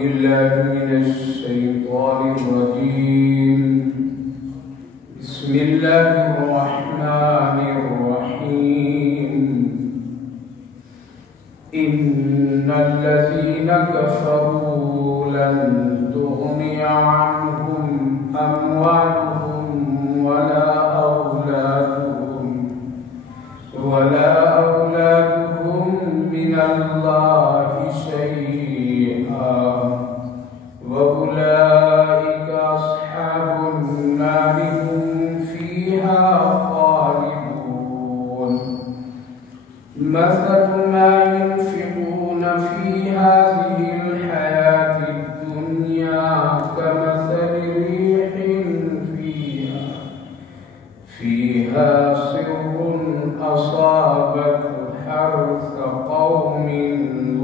بالله من الشيطان الرجيم. بسم الله الرحمن الرحيم. إن الذين كفروا لن تغني عنهم أموالهم ولا أولادهم من الله شيئا وأولئك أصحاب النار هم فيها خالدون. مثل ما ينفقون في هذه الحياة الدنيا كمثل ريح فيها صر أصابت حرث قوم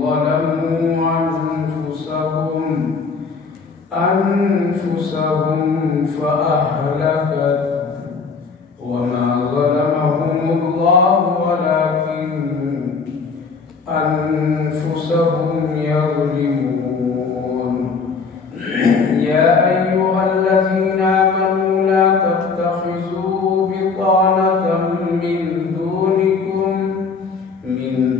ظلموا أنفسهم فأهلكت وما ظلمهم الله ولكن أنفسهم يظلمون. يا أيها الذين آمنوا لا تتخذوا بطانة من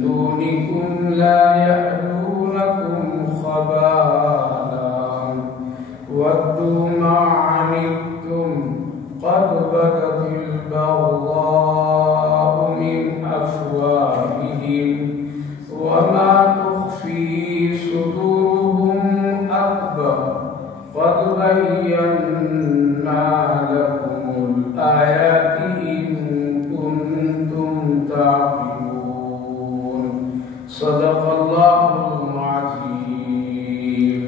دونكم لا يألونكم خبالا ودوا ما عنتم قد بدت البغضاء من أفواههم وما تخفي صدورهم أكبر قد بينا لكم الآيات إن كنتم تعقلون. صدق الله العظيم.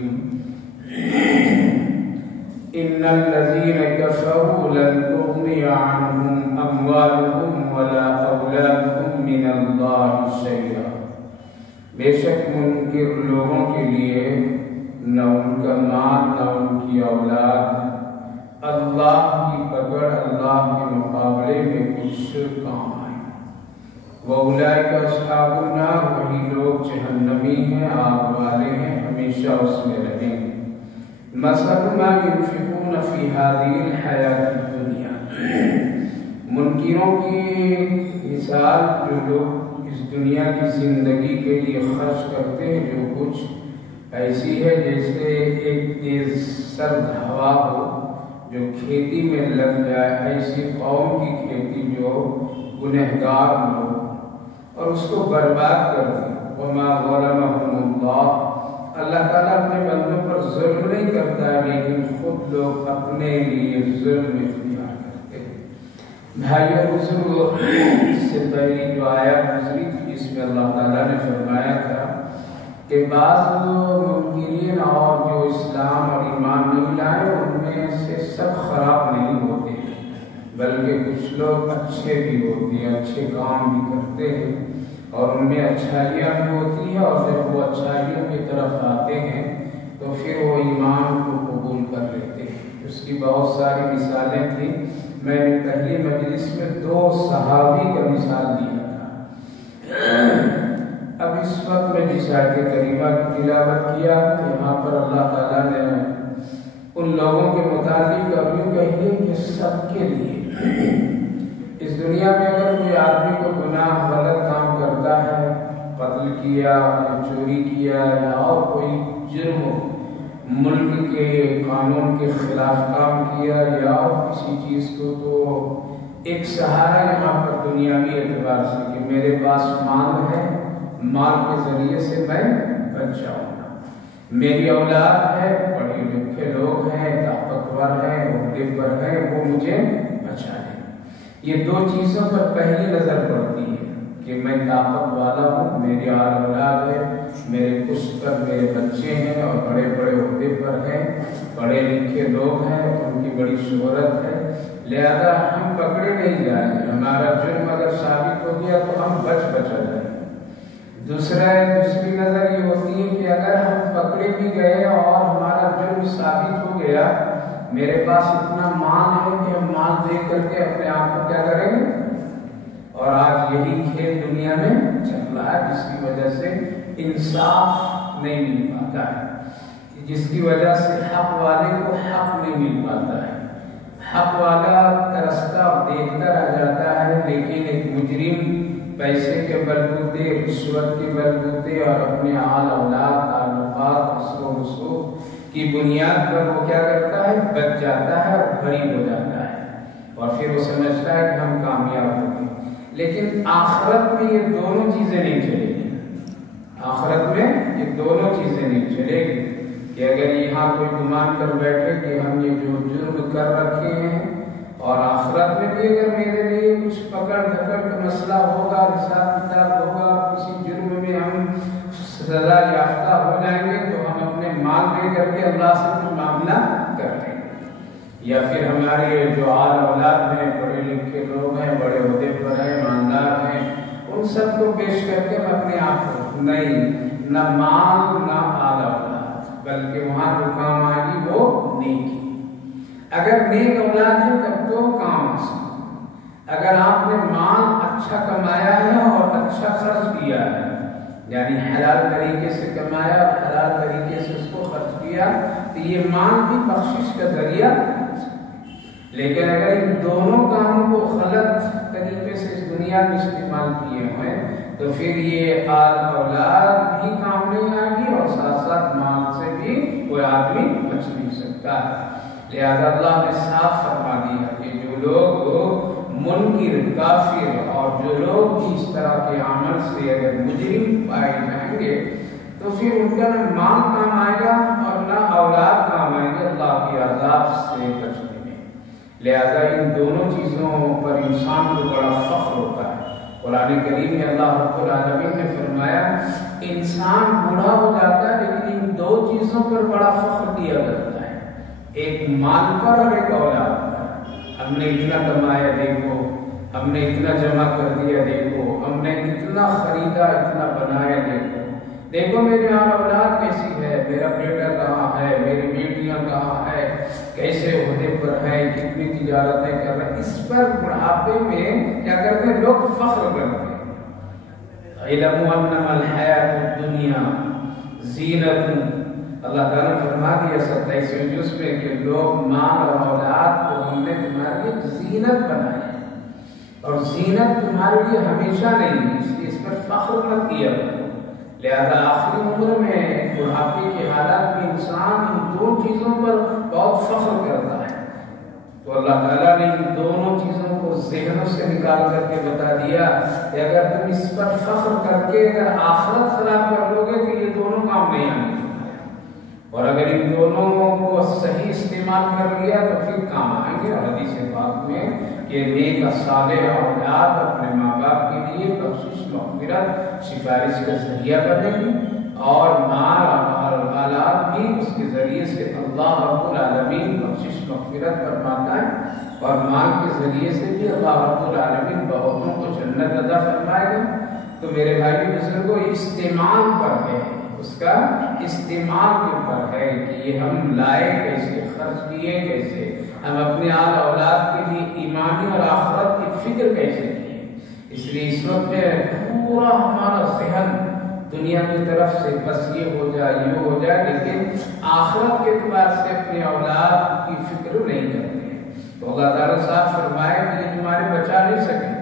إن الذين كفروا لن تغني عنهم أموالهم ولا أولادهم من الله شيئا. بے شک منکر لوگوں کے لیے نہ ان کا مال نہ ان کی اولاد اللہ کی پکڑ اللہ کے مقابلے میں کچھ کام آئے. وَأُولَئِكَ أَصْحَابُ النَّارِ، وہی لوگ جہنمی ہیں، آگ والے ہیں، ہمیشہ اس میں رہیں گے. مَثَلُ مَا يُنْفِقُونَ فِي هَذِهِ الْحَيَاةِ الدُّنْيَا، منکروں کی مثال جو لوگ اس دنیا کی زندگی کے لیے خرچ کرتے ہیں جو کچھ ایسی ہے جیسے ایک تیز سرد ہوا ہو جو کھیتی میں لگ جائے، ایسی قوم کی کھیتی جو گنہگار لوگ اور اس کو برباد کر دیں. وما ظلمهم اللہ، اللہ تعالیٰ اپنے بندوں پر ظلم نہیں کرتا ہے لیکن خود لوگ اپنے لیے ظلم اختیار کرتے ہیں. بھائیو بزرگو، اس سے پہلی جو آیات گزری تھی اس میں اللہ تعالیٰ نے فرمایا تھا کہ بعض منکرین اور جو اسلام اور ایمان نہیں لائے ان میں سے سب خراب نہیں ہوتے بلکہ کچھ لوگ اچھے بھی ہوتے ہیں، اچھے کام بھی کرتے ہیں اور ان میں اچھائیاں بھی ہوتی ہیں اور جب وہ اچھائیوں کی طرف آتے ہیں تو پھر وہ ایمان کو قبول کر لیتے ہیں. اس کی بہت ساری مثالیں تھیں. میں نے پہلی مجلس میں 2 صحابی کا مثال دیا تھا. اب اس وقت میں جس آیت کریمہ کی تلاوت کیا یہاں پر اللہ تعالیٰ نے ان لوگوں کے متعلق اب یوں کہیے کہ سب کے لیے اس دنیا میں اگر کوئی آدمی کو گناہ غلط کام کرتا ہے، قتل کیا یا چوری کیا یا اور کوئی جرم ملک کے قانون کے خلاف کام کیا یا اور کسی چیز کو، تو ایک سہارا یہاں پر دنیاوی اعتبار سے کہ میرے پاس مال ہے، مال کے ذریعے سے میں بچ جاؤں گا، میری اولاد ہے، پڑھے لکھے لوگ ہیں، طاقتور ہیں، عہدے پر ہیں، وہ مجھے بچا لیں. یہ 2 چیزوں پر پہلی نظر پڑتی ہے کہ میں طاقت والا ہوں، میری اولاد ہے، میرے پشتر میرے بچے ہیں اور بڑے بڑے عہدے پر ہیں، پڑھے لکھے لوگ ہیں، ان کی بڑی شہرت ہے، لہذا ہم پکڑے نہیں جائیں گے. ہمارا جرم اگر ثابت ہو گیا تو ہم بچا جائیں گے. دوسری نظر یہ ہوتی ہے کہ اگر ہم پکڑے بھی گئے اور ہمارا جرم ثابت ہو گیا، میرے پاس اتنا مال ہے کہ ہم مال دے کر کے اپنے آپ کو کیا کریں گے. اور آج یہی کھیل دنیا میں چل رہا ہے جس کی وجہ سے انصاف نہیں مل پاتا ہے. جس کی وجہ سے حق والے کو حق نہیں مل پاتا ہے. حق والا ترستا اور دیکھتا رہ جاتا ہے، لیکن ایک مجرم پیسے کے بلبوتے، رشوت کے بلبوتے اور اپنے آل اولاد، تعلقات، حسب و رسوخ کی بنیاد پر وہ کیا کرتا ہے؟ بچ جاتا ہے اور بری ہو جاتا ہے، اور پھر وہ سمجھتا ہے کہ ہم کامیاب ہو گئے. لیکن آخرت میں یہ دونوں چیزیں نہیں چلے گی. آخرت میں یہ دونوں چیزیں نہیں چلے گی کہ اگر یہاں کوئی گمان کر بیٹھے کہ ہم یہ جو جرم کر رکھے ہیں اور آخرت میں بھی اگر میرے لیے کچھ پکڑ دھکڑ کا مسئلہ ہوگا، حساب کتاب ہوگا، کسی جرم میں ہم سزا یافتہ ہو جائیں گے تو ہم اپنے مال دے کر کے اللہ سے کچھ معاملہ کر لیں گے، یا پھر ہمارے جو آل اولاد ہیں، پڑھے لکھے لوگ ہیں، بڑے عہدے پر ہیں، ایماندار ہیں، ان سب کو پیش کر کے ہم اپنے آپ کو نہیں، نہ مال نہ آل اولاد، بلکہ وہاں جو کام آئے گی وہ نیکی. اگر نیک اولاد ہے تب تو کام آ سکتا. اگر آپ نے مال اچھا کمایا ہے اور اچھا خرچ کیا ہے، یعنی حلال طریقے سے کمایا اور حلال طریقے سے اس کو خرچ کیا، تو یہ مال بھی بخشش کا ذریعہ. لیکن اگر ان دونوں کاموں کو غلط طریقے سے اس دنیا میں استعمال کیے ہوئے تو پھر یہ آل اولاد بھی کام نہیں آئے گی اور ساتھ ساتھ مال سے بھی کوئی آدمی بچ نہیں سکتا ہے. لہذا اللہ نے صاف فرما دیا کہ جو لوگ منکر، کافر اور جو لوگ بھی اس طرح کے عمل سے اگر مجرم پائے جائیں گے تو پھر ان کا نہ مال کام آئے گا اور نہ اولاد کام آئے گے اللہ کے عذاب سے بچنے میں. لہذا ان دونوں چیزوں پر انسان کو بڑا فخر ہوتا ہے. قرآن کریم میں اللہ رب العالمین نے فرمایا انسان بوڑھا ہو جاتا ہے لیکن ان دو چیزوں پر بڑا فخر کیا کرتا ہے، ایک مال پر اور ایک اولاد پر. ہم نے اتنا کمایا، دیکھو ہم نے اتنا جمع کر دیا، دیکھو ہم نے اتنا خریدا، اتنا بنایا، دیکھو میری اولاد کیسی ہے، میرا بیٹا کہاں ہے، میری بیٹیاں کہاں ہے، کیسے عہدے پر ہیں، کتنی تجارتیں کر رہے ہیں. اس پر بڑھاپے میں کیا کرتے ہیں لوگ؟ فخر کرتے ہیں. اعلموا انما الحیات الدنیا زینت. اللہ تعالیٰ نے فرما دیا 27ویں جز میں کہ لوگ مال اور اولاد کو ہم نے تمہارے لیے زینت بنائی ہے، اور زینت تمہارے لیے ہمیشہ نہیں ہے، اس لیے اس پر فخر مت کیا کرو. لہذا آخری عمر میں بڑھاپے کی حالت میں انسان ان دو چیزوں پر بہت فخر کرتا ہے. تو اللہ تعالیٰ نے ان دونوں چیزوں کو ذہنوں سے نکال کر کے بتا دیا کہ اگر تم اس پر فخر کر کے اگر آخرت خراب کر لو گے تو یہ دونوں کام نہیں آنے والے، اور اگر ان دونوں کو صحیح استعمال کر لیا تو پھر کام آئیں گے. اور حدیث پاک میں کہ نیک صالح اولاد اپنے ماں باپ کے لیے بخشش، مغفرت، سفارش کا ذریعہ بنے گی، اور مال اور اولاد بھی اس کے ذریعے سے اللہ رب العالمین بخشش مغفرت فرماتا ہے، اور مال کے ذریعے سے بھی اللہ رب العالمین بہتوں کو جنت عطا فرمائے گا. تو میرے بھائی بزرگوں استعمال پر ہے، اس کا استعمال کے اوپر ہے کہ یہ ہم لائے کیسے، خرچ کیے کیسے، ہم اپنے آل اولاد کے لیے ایمانی اور آخرت کی فکر کیسے کیے. اس لیے اس وقت میں پورا ہمارا ذہن دنیا کی طرف سے بس یہ ہو جائے، یہ ہو جائے، لیکن آخرت کے اعتبار سے اپنے اولاد کی فکر نہیں کرتے ہیں. تو اللہ تعالیٰ صاحب فرمائے کہ یہ تمہارے بچا نہیں سکے.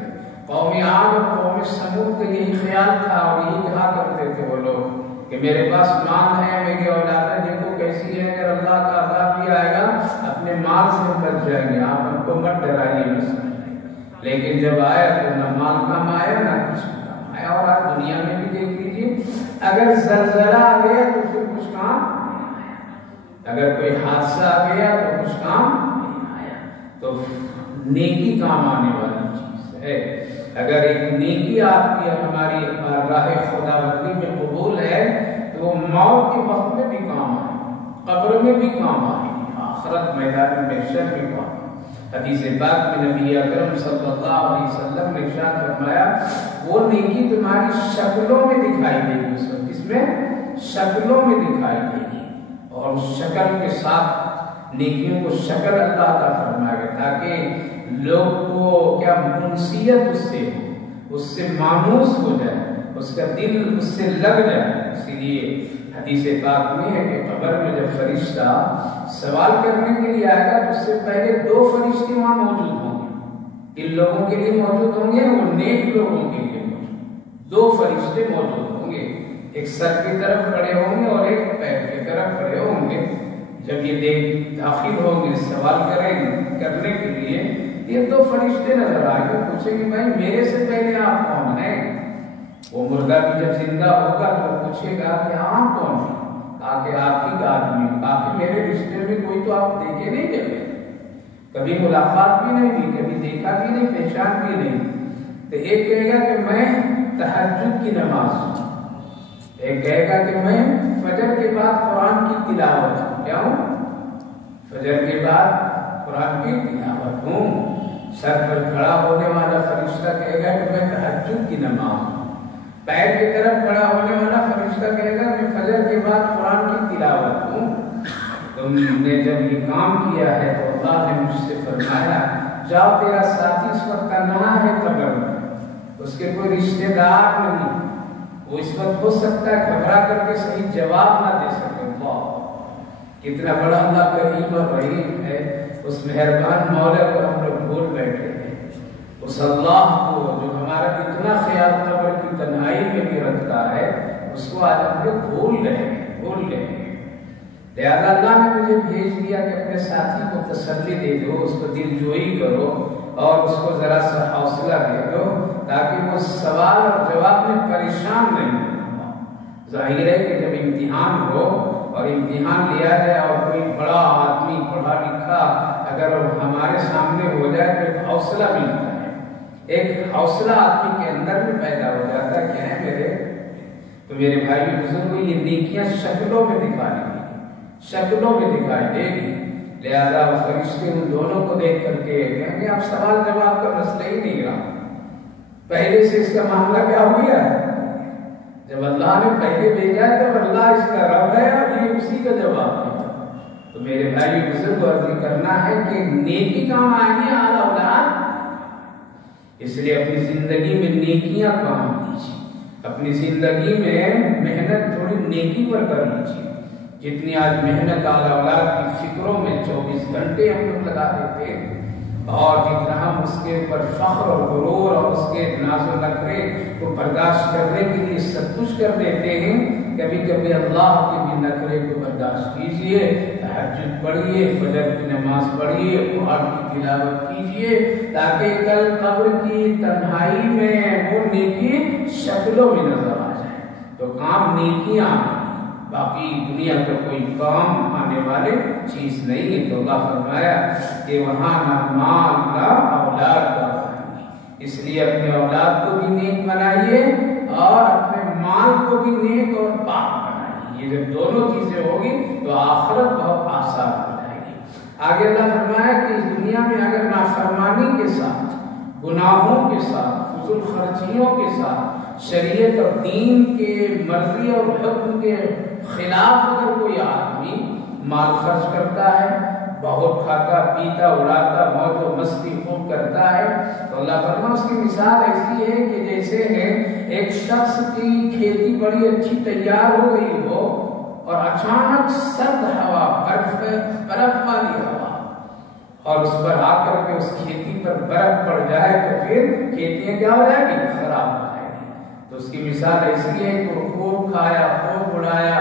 قوم عاد اور قوم سمود کا یہی خیال تھا اور یہی کہا کرتے تھے وہ لوگ کہ میرے پاس مال ہے، میری اولادیں دیکھو کیسی ہے، اگر اللہ کا عذاب بھی آئے گا اپنے مال سے بچ جائیں گے، آپ ہم کو مت ڈرائیے مسئلہ. لیکن جب آیا تو نہ مال کام آیا نہ کچھ کام آیا. اور آپ دنیا میں بھی دیکھ لیجیے، اگر زلزلہ آ گیا تو پھر کچھ کام نہیں آیا، اگر کوئی حادثہ آ گیا تو کچھ کام نہیں آیا. تو نیکی کام آنے والی چیز ہے. اگر ایک نیکی آپ کی ہماری راہ خدا بندی میں قبول ہے تو وہ موت کے وقت میں بھی کام آئے، قبر میں بھی کام آئے، آخرت میدان محشر میں کام. حدیث پاک میں نبی اکرم صلی اللہ علیہ وسلم نے ارشاد فرمایا وہ نیکی تمہاری شکلوں میں دکھائی دے گی. اس میں شکلوں میں دکھائی دے گی، اور اس شکل کے ساتھ نیکیوں کو شکل اللہ عطا فرمائے گا تاکہ لوگ کو کیا منسیت اس سے ہو، اس سے مانوس ہو جائے، اس کا دل اس سے لگ جائے. اسی لیے حدیث پاک میں ہے کہ قبر میں جب فرشتہ سوال کرنے کے لیے آئے گا تو اس سے پہلے 2 فرشتے وہاں موجود ہوں گے. ان لوگوں کے لیے موجود ہوں گے، وہ نیک لوگوں کے لیے موجود 2 فرشتے موجود ہوں گے. ایک سر کی طرف کھڑے ہوں گے اور ایک پیر کی طرف کھڑے ہوں گے. جب یہ داخل ہوں گے سوال کرنے کے لیے، یہ 2 فرشتے نظر آئے گے، پوچھیں گے بھائی میرے سے پہلے آپ کون ہیں؟ وہ مردہ بھی جب زندہ ہوگا تو پوچھے گا کہ آپ کون ہیں؟ تاکہ آپ ہی کا آدمی، باقی میرے رشتے میں کوئی تو آپ دیکھے نہیں گئے، کبھی ملاقات بھی نہیں ہوئی، کبھی دیکھا بھی نہیں، پہچان بھی نہیں. تو ایک کہے گا کہ میں تہجد کی نماز، ایک کہے گا کہ میں فجر کے بعد قرآن کی تلاوت ہوں. کیا ہوں؟ فجر کے بعد قرآن کی تلاوت ہوں. سر پر کھڑا ہونے والا فرشتہ کہے گا کہ میں تہجد کی نماز ہوں. پیر کی طرف کھڑا ہونے والا فرشتہ کہے گا کہ فجر کے بعد قرآن کی تلاوت ہوں. تم نے جب یہ کام کیا ہے تو اللہ نے مجھ سے فرمایا جاؤ تیرا ساتھی اس وقت تنہا ہے قبر میں، اس کے کوئی رشتہ دار نہیں، وہ اس وقت ہو سکتا ہے گھبرا کر کے صحیح جواب نہ دے سکے. اللہ کتنا بڑا اللہ کریم اور رحیم ہے. اس مہربان مولا کو ہم لوگ بھول بیٹھے ہیں. اس اللہ کو جو ہمارا اتنا خیال قبر کی تنہائی میں بھی رکھتا ہے، اس کو آج ہم لوگ بھول رہے ہیں. لہذا اللہ نے مجھے بھیج دیا کہ اپنے ساتھی کو تسلی دے دو، اس کو دل جوئی کرو اور اس کو ذرا سا حوصلہ دے دو تاکہ وہ سوال اور جواب میں پریشان نہیں ہو. ظاہر ہے کہ جب امتحان ہو اور امتحان لیا جائے اور کوئی بڑا آدمی پڑھا لکھا اگر ہمارے سامنے ہو جائے تو ایک حوصلہ ملتا ہے، ایک حوصلہ آدمی کے اندر میں پیدا ہو جاتا ہے. کیا ہے تو میرے بھائی بزرگوں، یہ نیکیاں شکلوں میں دکھائی دے گی. لہذا وہ فرشتے ان دونوں کو دیکھ کر کے کہیں گے اب سوال جواب کا مسئلہ ہی نہیں رہا، پہلے سے اس کا معاملہ کیا ہو گیا ہے. جب اللہ نے پہلے بھیجا ہے تو اللہ اس کا رب ہے اور یہ اسی کا جواب ہے. تو میرے بھائی بزرگ عرض کرنا ہے کہ نیکی کام آئیں گی اعلی اولاد، اس لیے اپنی زندگی میں نیکیاں کام کیجیے، اپنی زندگی میں محنت تھوڑی نیکی پر کر لیجیے. جتنی آج محنت اعلی اولاد کی فکروں میں 24 گھنٹے ہم لوگ لگا دیتے ہیں اور جتنا ہم اس کے اوپر فخر اور غرور اور اس کے ناز و نخرے کو برداشت کرنے کے لیے سب کچھ کر دیتے ہیں، کبھی کبھی اللہ کے بھی نخرے کو برداشت کیجئے. تہجد پڑھیے، فجر کی نماز پڑھیے، قرآن کی تلاوت کیجئے تاکہ کل قبر کی تنہائی میں وہ نیکی شکلوں میں نظر آ جائے. تو کام نیکیاں ہیں، باقی دنیا کا کوئی کام آنے والے چیز نہیں ہے. تو اللہ فرمایا کہ وہاں نہ مال نہ اولاد کا بنائیے، اس لیے اپنے اولاد کو بھی نیک بنائیے اور اپنے مال کو بھی نیک اور پاک بنائیے. یہ جب دونوں چیزیں ہوگی تو آخرت بہت آسان ہو جائے گی. آگے اللہ فرمایا کہ اس دنیا میں اگر نافرمانی کے ساتھ، گناہوں کے ساتھ، فضول خرچیوں کے ساتھ، شریعت اور دین کے مرضی اور حکم کے خلاف اگر کوئی آدمی مال خرچ کرتا ہے، بہت کھاتا پیتا اڑاتا موج و مستی خوب کرتا ہے، تو اللہ فرمایا اس کی مثال ایسی ہے کہ جیسے ہے ایک شخص کی کھیتی بڑی اچھی تیار ہو گئی ہو اور اچانک سرد ہوا، برف والی ہوا اور اس پر آ کر کے اس کھیتی پر برف پڑ جائے تو پھر کھیتیاں کیا ہو جائے گی؟ خراب ہو جائے گی. تو اس کی مثال ایسی ہے کہ وہ خوب کھایا، خوب اڑایا،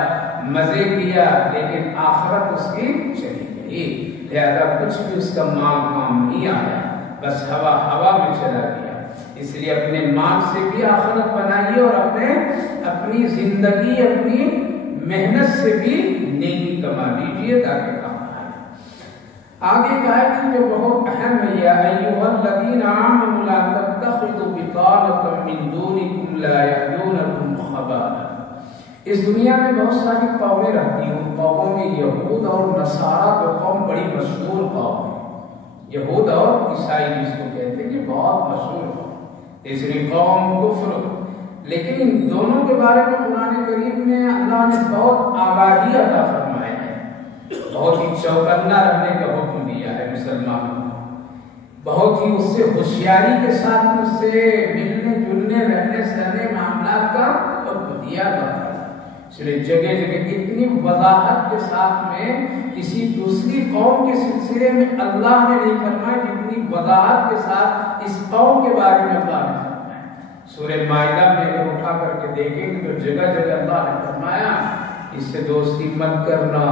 مزے کیا، لیکن آخرت اس کی چلی گئی. لہذا کچھ بھی اس کا مال کام نہیں آیا، بس ہوا میں چلا گیا. اس لیے اپنے مال سے بھی آخرت بنائیے اور اپنی زندگی، اپنی محنت سے بھی نیکی کما لیجیے تاکہ کام آئے. آگے کہا کہ جو بہت اہم ہے، یا ایھا الذین آمنوا لا تتخذوا بطانة من دونکم لا یألونکم خبالا. اس دنیا میں بہت ساری قومیں رہتی ہیں، ان قوموں میں یہود اور نصارہ کو قوم بڑی مشہور قوم ہے. یہود اور عیسائی جس کو کہتے ہیں کہ بہت مشہور قوم، تیسری قوم کفر. لیکن ان دونوں کے بارے میں قرآن کریم میں اللہ نے بہت آگاہی عطا فرمایا ہے، بہت ہی چوکنا رہنے کا حکم دیا ہے مسلمانوں کو، بہت ہی اس سے ہوشیاری کے ساتھ اس سے ملنے جلنے رہنے سہنے معاملات کا حکم دیا ہے. اس لیے جگہ جگہ اتنی وضاحت کے ساتھ میں کسی دوسری قوم کے سلسلے میں اللہ نے نہیں فرمایا جتنی وضاحت کے ساتھ اس قوم کے بارے میں اللہ نے فرمایا۔ سورہ مائدہ میں اگر اٹھا کر کے دیکھیں گے تو جگہ جگہ اللہ نے فرمایا اس سے دوستی مت کرنا،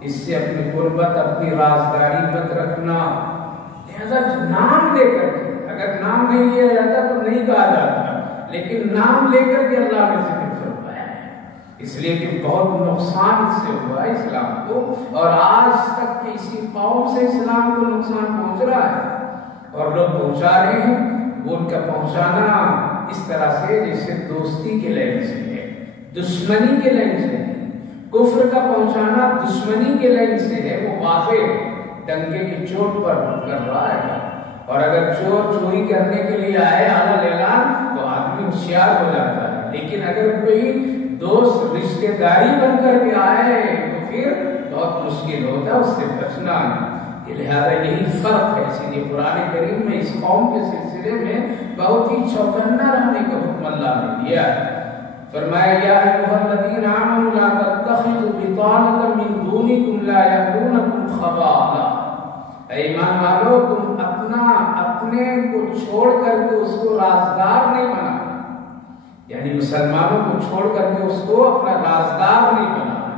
اس سے اپنی قربت اپنی رازداری مت رکھنا۔ لہذا نام لے کر کے، اگر نام نہیں لیا جاتا تو نہیں کہا جاتا، لیکن نام لے کر کے اللہ نے ذکر فرمایا ہے، اس لیے کہ بہت نقصان اس سے ہوا ہے اسلام کو، اور آج تک کہ اسی قوم سے اسلام کو نقصان پہنچ رہا ہے، اور لوگ پہنچا رہے ہیں۔ وہ ان کا پہنچانا اس طرح سے جیسے دوستی کے لائن سے ہے، دشمنی کے لائن سے ہے۔ کفر کا پہنچانا دشمنی کے لائن سے ہے، وہ واضح ڈنکے کی چوٹ پر کر رہا ہے۔ اور اگر چور چوری کرنے کے لیے آئے اعلیٰ اعلان تو آدمی ہوشیار ہو جاتا ہے، لیکن اگر کوئی دوست رشتہ داری بن کر کے آئے تو پھر بہت مشکل ہوتا ہے اس سے بچنا۔ لہذا یہی فرق ہے، اسی لیے قرآن کریم میں اس قوم کے سلسلے میں بہت ہی چوکنا رہنے کا حکم اللہ نے دیا ہے۔ فرمایا یا ایھا الذین آمنوا لا تتخذوا بطانة من دونکم لا یألونکم خبالا۔ اے ایمان والو، تم اپنے کو چھوڑ کر کے اس کو رازدار نہیں بنانا، یعنی مسلمانوں کو چھوڑ کر کے اس کو اپنا رازدار نہیں بنانا،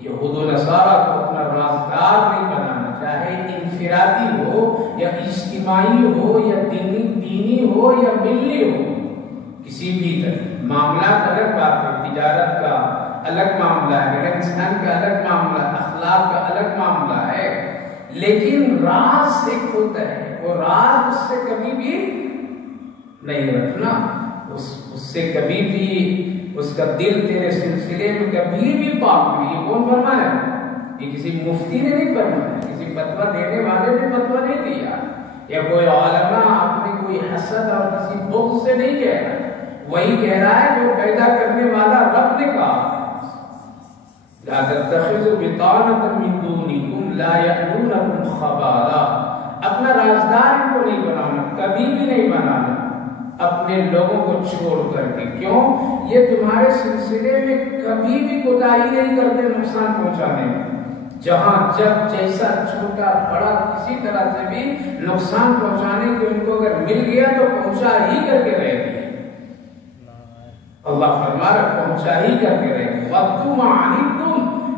یہود و نصارہ کو اپنا رازدار نہیں بنانا، چاہے انفرادی ہو یا اجتماعی ہو یا دینی ہو یا ملی ہو، کسی بھی طرح معاملات الگ بات ہے، تجارت کا الگ معاملہ ہے، رہن سہن کا الگ معاملہ، اخلاق کا الگ معاملہ ہے، لیکن راز ایک ہوتا ہے، وہ راز اس سے کبھی بھی نہیں رکھنا، اس سے کبھی بھی اس کا دل تیرے سلسلے میں کبھی بھی پاک نہیں۔ یہ کون فرمایا؟ یہ کسی مفتی نے نہیں فرمایا، کسی فتویٰ دینے والے نے فتویٰ نہیں دیا، یا کوئی علماء اپنی کوئی حسد اور کسی بغض سے نہیں کہہ رہا، وہی کہہ رہا ہے جو پیدا کرنے والا رب نے کہا لا تتخذوا بطانة من دونکم لا یألونکم خبالا۔ اپنا رازدار ان کو نہیں بنانا، کبھی بھی نہیں بنانا اپنے لوگوں کو چھوڑ کر کے۔ کیوں؟ یہ تمہارے سلسلے میں کبھی بھی کوتاہی نہیں کرتے نقصان پہنچانے میں، جہاں جب جیسا چھوٹا بڑا کسی طرح سے بھی نقصان پہنچانے کے ان کو اگر مل گیا تو پہنچا ہی کر کے رہے گے۔ اللہ فرما رہا پہنچا ہی کر کے رہے گے۔ وَقْتُمْ عَنِتُمْ،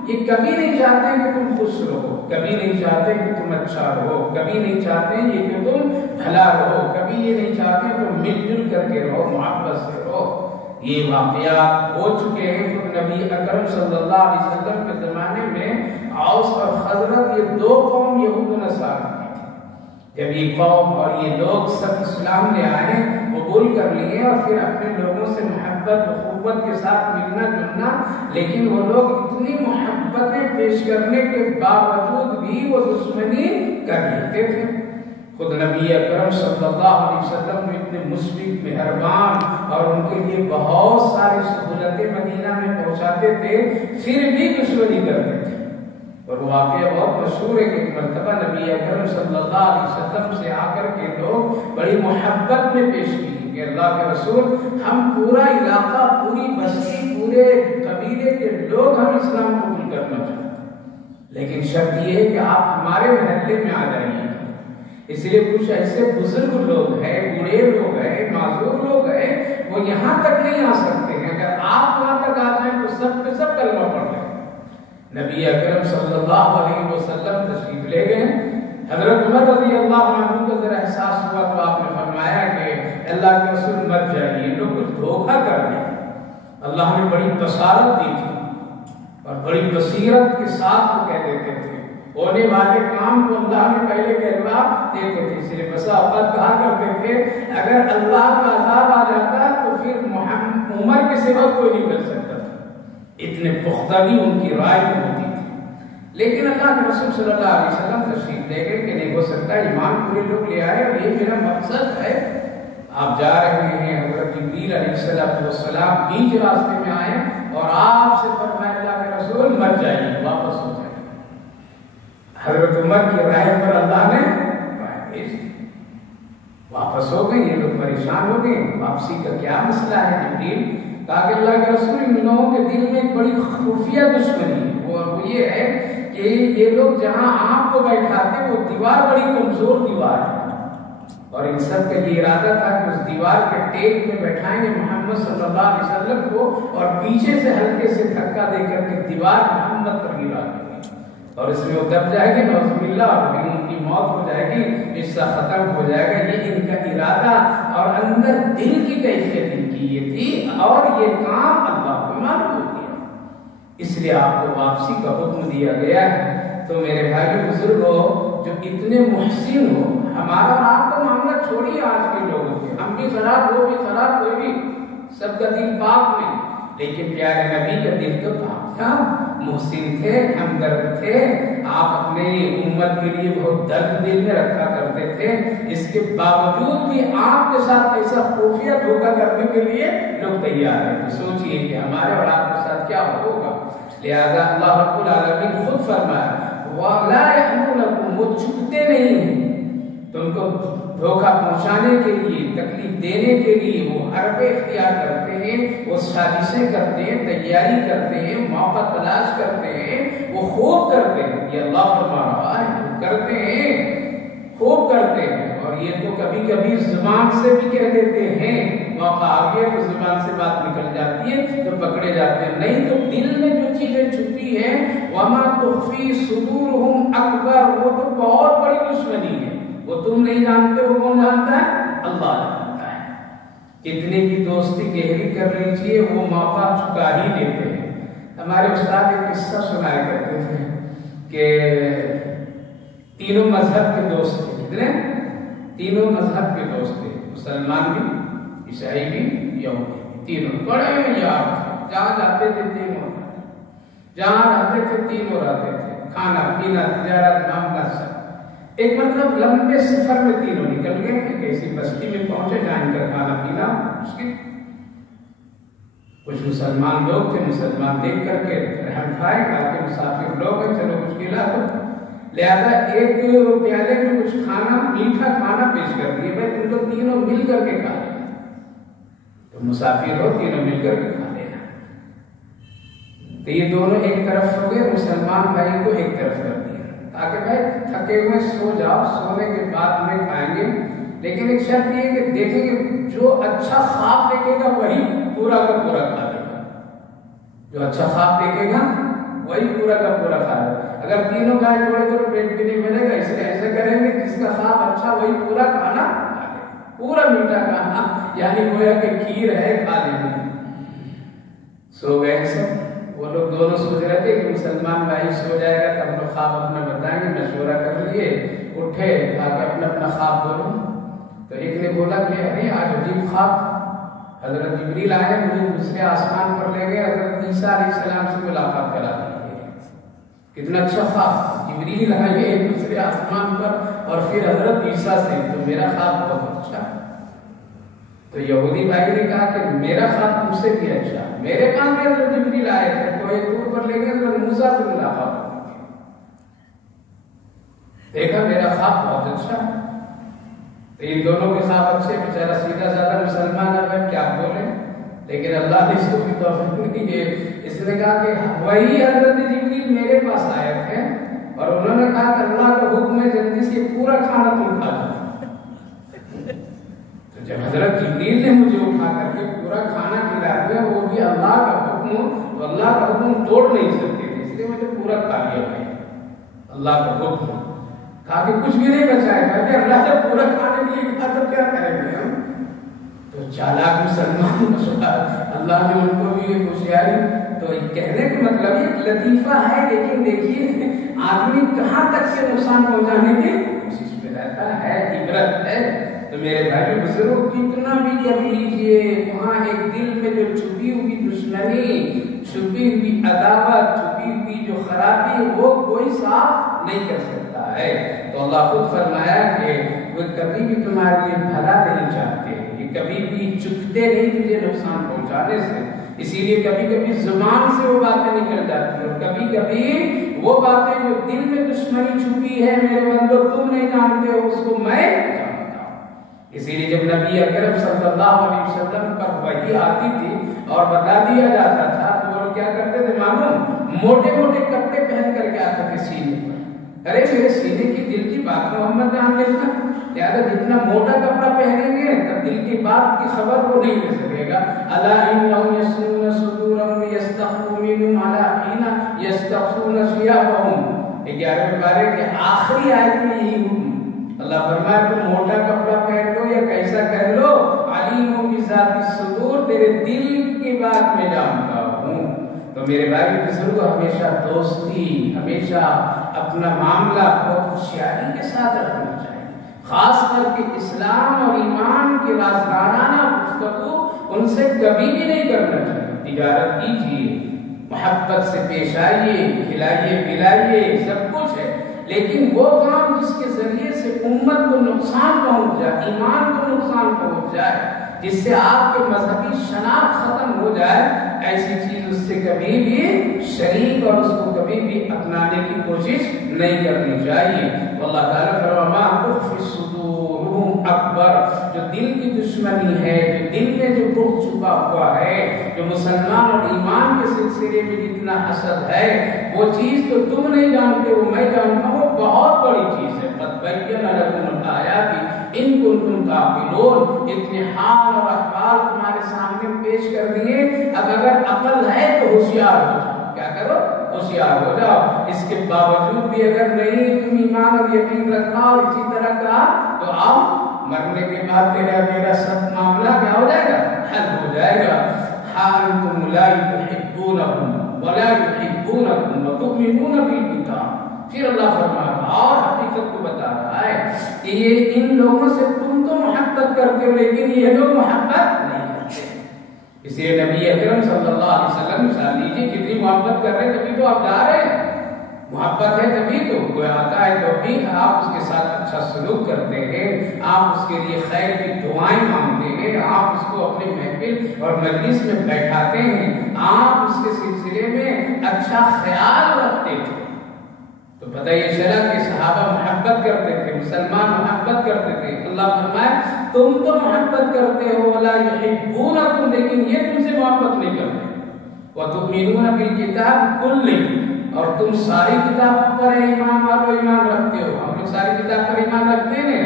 یہ کبھی نہیں چاہتے کہ تم خوش رہو، کبھی نہیں چاہتے کہ تم اچھا رہو، کبھی نہیں چاہتے یہ کہ تم بھلا رہو، کبھی یہ نہیں چاہتے تم مل جل کر کے رہو، محبت سے رہو۔ یہ واقعات ہو چکے ہیں۔ نبی اکرم صلی اللہ علیہ وسلم کے زمانے میں اوس اور خزرج، یہ دو قوم یہود و نصارہ کی تھی۔ جب یہ قوم اور یہ لوگ سب اسلام لے آئے، قبول کر لیے اور پھر اپنے لوگوں سے محبت اخوت کے ساتھ ملنا جلنا، لیکن وہ لوگ اتنی محبتیں پیش کرنے کے باوجود بھی وہ دشمنی کر لیتے تھے۔ خود نبی اکرم صلی اللہ علیہ وسلم میں اتنے مشفق مہربان اور ان کے لیے بہت ساری سہولتیں مدینہ میں پہنچاتے تھے، پھر بھی دشمنی کرتے تھے۔ اور واقعہ بہت مشہور ہے کہ ایک مرتبہ نبی اکرم صلی اللہ علیہ وسلم سے آ کر کے لوگ بڑی محبت میں پیش کی کہ اللہ کے رسول، ہم پورا علاقہ، پوری بستی، پورے قبیلے کے لوگ ہم اسلام قبول کرنا چاہتے ہیں، لیکن شرط یہ ہے کہ آپ ہمارے محلے میں آ جائیے۔ اس لیے کچھ ایسے بزرگ لوگ ہیں، بوڑھے لوگ ہیں، معذور لوگ ہیں، وہ یہاں تک نہیں آ سکتے ہیں، اگر آپ وہاں تک آ جائیں تو سب کے سب کلمہ پڑھ لیں۔ نبی اکرم صلی اللہ علیہ وسلم تشریف لے گئے۔ حضرت عمر رضی اللہ عنہ کو ذرا احساس ہوا تو آپ نے فرمایا کہ اللہ کے رسول مت جائیے، لوگ کچھ دھوکہ کر دیں۔ اللہ نے بڑی بصارت دی تھی اور بڑی بصیرت کے ساتھ وہ کہہ دیتے تھے، ہونے والے کام کو اللہ نے پہلے کہلوا دیتے تھے۔ اس لیے بسا اوقات کہا کرتے تھے اگر اللہ کا عذاب آ جاتا تو پھر عمر کے سوا کوئی نہیں بچ سکتا تھا، اتنے پختگی ان کی رائے میں ہوتی تھی۔ لیکن اللہ کے رسول صلی اللہ علیہ وسلم تشریف لے گئے کہ نہیں ہو سکتا، ایمان پورے لوگ لے آئے اور یہ میرا مقصد ہے۔ آپ جا رہے ہیں، حضرت جبریل علیہ السلام بیچ راستے میں آئے اور آپ سے فرمایا اللہ کے رسول مت جائیے، واپس ہو جائیے۔ حضرت عمر کی رائے پر اللہ نے واپس ہو گئے، یہ لوگ پریشان ہو گئے، واپسی کا کیا مسئلہ ہے؟ جبریل کہا کہ اللہ کے رسول ان لوگوں کے دل میں ایک بڑی خفیہ دشمنی ہے، اور وہ یہ ہے کہ یہ لوگ جہاں آپ کو بیٹھاتے وہ دیوار بڑی کمزور دیوار ہے، اور ان سب کا یہ ارادہ تھا کہ اس دیوار کے ٹیک میں بیٹھائیں گے محمد صلی اللہ علیہ وسلم کو، اور پیچھے سے ہلکے سے دھکا دے کر کے دیوار محمد پر گرا دیں گے، اور اس میں وہ دب جائے گی نعوذ باللہ، اور پھر ان کی موت ہو جائے گی، قصہ ختم ہو جائے گا۔ یہ ان کا ارادہ اور اندر دل کی کیفیت ان کی یہ تھی، اور یہ کام اللہ کو معلوم ہو گیا، اس لیے آپ کو واپسی کا حکم دیا گیا ہے۔ تو میرے بھائی بزرگ ہو جو اتنے محسن ہو، ہمارا آپ کا معاملہ چھوڑیے آج کے لوگوں کے، ہم بھی خراب، وہ بھی خراب، کوئی بھی، سب کا دل پاک نہیں، لیکن پیارے نبی کا دل تو پاک تھا، محسن تھے، ہمدرد تھے، آپ اپنے امت کے لیے بہت درد دل میں رکھا کرتے تھے، اس کے باوجود بھی آپ کے ساتھ ایسا خفیہ دھوکہ کرنے کے لیے لوگ تیار ہیں۔ تو سوچئے کہ ہمارے اور آپ کے ساتھ کیا ہوگا۔ لہذا اللہ رب العالمین خود فرمایا وَلَا يَحْمُونَكُمْ، وہ چھپتے نہیں ہیں، تم کو دھوکہ پہنچانے کے لیے، تکلیف دینے کے لیے وہ حربے اختیار کرتے ہیں، وہ سازشیں کرتے ہیں، تیاری کرتے ہیں، موقع تلاش کرتے ہیں، وہ خوب کرتے ہیں، یہ اللہ فرما رہا ہے، وہ کرتے ہیں، خوب کرتے ہیں، اور یہ تو کبھی کبھی زبان سے بھی کہہ دیتے ہیں، موقع آ گیا تو زبان سے بات نکل جاتی ہے تو پکڑے جاتے ہیں، نہیں تو دل میں جو چیزیں چھپی ہیں وَمَا تُخْفِي صُدُورُهُمْ أَكْبَرُ، وہ تو بہت بڑی دشمنی ہے، وہ تم نہیں جانتے، وہ کون جانتا ہے؟ اللہ جانتا ہے۔ کتنے کی دوستی گہری کر لیجئے وہ موقع چکا ہی لیتے ہیں۔ ہمارے استاد ایک قصہ سنایا کرتے تھے کہ تینوں مذہب کے دوست تھے، کتنے؟ تینوں مذہب کے دوست تھے، مسلمان بھی، عیسائی بھی، یہودی بھی، تینوں بڑے یار تھے، جہاں جاتے تھے تینوں، جہاں رہتے تھے تینوں رہتے تھے، کھانا پینا تجارت معاملہ سب۔ ایک مطلب لمبے سفر میں تینوں نکل گئے، ایک ایسی بستی میں پہنچے جہاں ان کا کھانا پینا مشکل، کچھ مسلمان لوگ تھے، مسلمان دیکھ کر کے رحم کھائے، کہا کہ مسافر لوگ ہیں، چلو کچھ کھلا، لہذا ایک پیالے میں کچھ کھانا، میٹھا کھانا پیش کر دیے، بھائی تم لوگ تینوں مل کر کے کھا لینا، تو مسافر ہو تینوں مل کر کے کھا لینا۔ تو یہ دونوں ایک طرف ہو گئے، مسلمان بھائی کو ایک طرف کر دیا تاکہ بھائی تھکے ہوئے سو جاؤ، سونے کے بعد میں کھائیں گے، لیکن ایک شرط یہ کہ دیکھیں گے جو اچھا خواب دیکھے گا وہی پورا کا پورا کھا لے گا، جو اچھا خواب دیکھے گا وہی پورا کا پورا کھا لے گا۔ اگر تینوں گائے تھوڑے تھوڑے پیٹ بھی نہیں بنے گا، اس لیے ایسے کریں گے جس کا خواب اچھا وہی پورا کھانا کھا لے، پورا میٹھا کھانا، یعنی گویا کہ کھیر ہے کھا لیں گے۔ سو گئے سب، وہ لوگ دونوں سوچ رہے تھے کہ مسلمان بھائی سو جائے گا تب لوگ خواب اپنا بتائیں گے، مشورہ کر لیے، اٹھے آ کے اپنا اپنا خواب بولو، تو ایک نے بولا کہ ارے آج عجیب خواب، حضرت جبریل آئے مجھے دوسرے آسمان پر لے گئے، حضرت عیسیٰ علیہ السلام سے ملاقات کرا دی، کتنا اچھا خواب، جبریل آئے دوسرے آسمان پر اور پھر حضرت عیسیٰ سے، تو میرا خواب بہت اچھا۔ تو یہودی بھائی نے کہا کہ میرا خواب تم سے بھی اچھا، میرے کام میں حضرت جبریل آئے تھے، کوئی دور پر لے گئے حضرت موسیٰ سے ملاقات کریں گے، دیکھا میرا خواب بہت اچھا۔ تو ان دونوں کے خواب اچھے، بیچارہ سیدھا سادہ مسلمان ہے، کیا بولے، لیکن اللہ نے اس کو بھی توفیق نہیں دی، اس نے کہا کہ وہی حضرت جبریل میرے پاس آئے تھے اور انہوں نے کہا کہ اللہ کا حکم ہے جلدی سے پورا کھانا تم کھا لو۔ تو جب حضرت جبریل نے مجھے اٹھا کر کے پورا کھانا کھلا دیا، وہ بھی اللہ کا حکم، تو اللہ کا حکم توڑ نہیں سکتے تھے، اس لیے مجھے پورا کھا لیا بھائی، اللہ کا حکم، کہا کہ کچھ بھی نہیں بچائے گا، کہ اللہ جب پورا کھانے کے لیے کہا تو کیا کریں گے ہم؟ تو چالاک مسلمان اللہ نے ان کو بھی یہ ہوشیاری، تو کہنے کا مطلب یہ لطیفہ ہے، لیکن دیکھیے آدمی کہاں تک سے نقصان پہنچانے کی کوشش میں رہتا ہے، عبرت ہے۔ تو میرے بھائی بزرگ کتنا بھی کر لیجیے، وہاں ایک دل میں جو چھپی ہوئی دشمنی، چھپی ہوئی عداوت، چھپی ہوئی جو خرابی، وہ کوئی صاف نہیں کر سکتا ہے۔ تو اللہ خود فرمایا کہ وہ کبھی بھی تمہارے لیے بھلا نہیں چاہتے، یہ کبھی بھی چکتے نہیں تجھے نقصان پہنچانے سے، اسی لیے کبھی کبھی زبان سے وہ باتیں نکل جاتی ہیں، اور کبھی کبھی وہ باتیں جو دل میں دشمنی چھپی ہے میرے بندو تم نہیں جانتے ہو، اس کو میں جانتا ہوں۔ اسی لیے جب نبی اکرم صلی اللہ علیہ وسلم پر وحی آتی تھی اور بتا دیا جاتا تھا تو وہ لوگ کیا کرتے تھے معلوم؟ موٹے موٹے کپڑے پہن کر کے آتے تھے سینے پر. ارے میرے سینے کی دل کی بات محمد نے ہم دیکھا لہٰذا جتنا موٹا کپڑا پہنیں گے تب دل کی بات کی خبر کو نہیں لے سکے گا. الا انہم یسنون صدورہم لیستخفوا منہم الا حین یستخفون ثیابہم. 11ویں پارے کے آخری آیت میں یہی حکم اللہ فرمایا تم موٹا کپڑا پہن لو یا کیسا کہہ لو علیم بذات الصدور تیرے دل کی بات میں جانتا ہوں. تو میرے بھائی بزرگوں ہمیشہ دوستی ہمیشہ اپنا معاملہ بہت ہوشیاری کے ساتھ رکھنا چاہیے. خاص کر کے اسلام اور ایمان کے رازدارانہ گفتگو ان سے کبھی بھی نہیں کرنا چاہیے. تجارت کیجیے محبت سے پیش آئیے کھلائیے پلائیے سب کچھ ہے لیکن وہ کام جس کے ذریعے سے امت کو نقصان پہنچ جائے ایمان کو نقصان پہنچ جائے جس سے آپ کے مذہبی شناخت ختم ہو جائے ایسی چیز اس سے کبھی بھی شریک اور اس کو کبھی بھی اپنانے کی کوشش نہیں کرنی چاہیے. اللہ تعالیٰ فرمایا تخفی صدورہم اکبر. جو دل کی دشمنی ہے جو دل میں جو بغض چھپا ہوا ہے جو مسلمان اور ایمان کے سلسلے میں جتنا حسد ہے وہ چیز تو تم نہیں جانتے وہ میں جانتا ہوں بہت بڑی چیز ہے. قد بینا لکم الآیات ان کنتم تعقلون. اتنے حال اور احوال تمہارے سامنے پیش کر دیے اب اگر عقل ہے تو ہوشیار ہو جاؤ. کیا کرو؟ ہوشیار ہو جاؤ. اس کے باوجود بھی اگر نہیں تم ایمان اور یقین رکھا اور اسی طرح کا تو آؤ مرنے کے بعد تیرا میرا سب معاملہ کیا ہو جائے گا؟ حل ہو جائے گا. ہاں انتم لا تحبونہم ولا یحبونکم وتؤمنون بالکتاب. پھر اللہ فرما رہا اور حقیقت کو بتا رہا ہے کہ یہ ان لوگوں سے تم تو محبت کرتے ہو لیکن یہ لوگ محبت نہیں کرتے. اس لیے نبی اکرم صلی اللہ علیہ وسلم مثال لیجیے کتنی محبت کر رہے ہیں تبھی تو آپ جا رہے ہیں. محبت ہے تبھی تو کوئی آتا ہے تو بھی آپ اس کے ساتھ اچھا سلوک کرتے ہیں آپ اس کے لیے خیر کی دعائیں مانگتے ہیں آپ اس کو اپنے محفل اور مجلس میں بیٹھاتے ہیں آپ اس کے سلسلے میں اچھا خیال رکھتے ہیں. تو پتہ یہ چلا کہ صحابہ محبت کرتے تھے مسلمان محبت کرتے تھے. اللہ فرمائے تم تو محبت کرتے ہو ولا یحبونکم لیکن یہ تم سے محبت نہیں کرتے. وتؤمنون بالکتاب کلہ اور تم ساری کتابوں پر ایمان والو ایمان رکھتے ہو. ہم لوگ ساری کتاب پر ایمان رکھتے ہیں.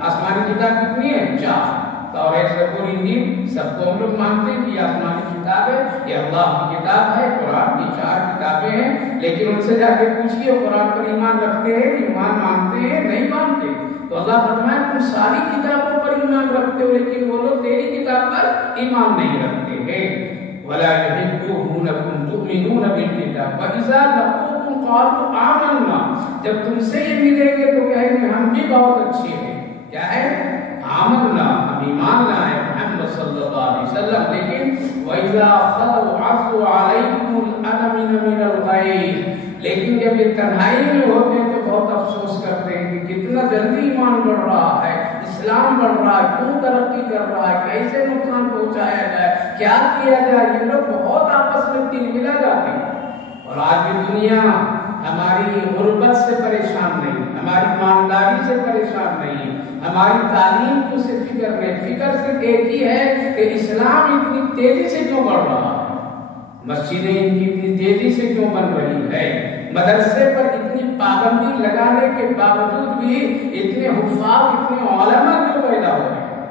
آسمانی کتاب کتنی ہے؟ 4. توریت زبور انجیل سب کو ہم لوگ مانتے ہیں کہ یہ آسمانی کتاب ہے یہ اللہ کی کتاب ہے. قرآن کی 4 کتابیں ہیں لیکن ان سے جا کے پوچھئے قرآن پر ایمان رکھتے ہیں ایمان مانتے ہیں نہیں مانتے. تو اللہ فرمایا تم ساری کتابوں پر ایمان رکھتے ہو لیکن وہ لوگ تیری کتاب پر ایمان نہیں رکھتے ہیں. ولا يحبونكم تؤمنون بالكتاب واذا لقوكم قالوا آمنا. جب تم سے یہ ملیں گے تو کہیں گے ہم بھی بہت اچھے ہیں. کیا ہے؟ آمنا ہم ایمان لائے محمد صلی اللہ علیہ وسلم. لیکن وَإِذَا خَلَوْا عَضُّوا عَلَيْكُمُ الْأَنَمِنَ مِنَ الْغَيْظِ. لیکن جب یہ تنہائی میں ہوتے ہیں تو بہت افسوس کرتے ہیں کہ کتنا جلدی ایمان بڑھ رہا ہے اسلام بڑھ رہا ہے کیوں ترقی کر رہا ہے کیسے نقصان پہنچایا جائے کیا کیا جائے. یہ لوگ بہت آپس میں تل ملا جاتے ہیں. اور آج بھی دنیا ہماری غربت سے پریشان نہیں ہماری ایمانداری سے پریشان نہیں ہماری تعلیم کو سے فکر نہیں. فکر صرف ایک ہی ہے کہ اسلام اتنی تیزی سے کیوں بڑھ رہا ہے مسجدیں ان کی اتنی تیزی سے کیوں بن رہی ہے مدرسے پر اتنی پابندی لگانے کے باوجود بھی اتنے حفاظ اتنے علماء کیوں پیدا ہو رہے ہیں.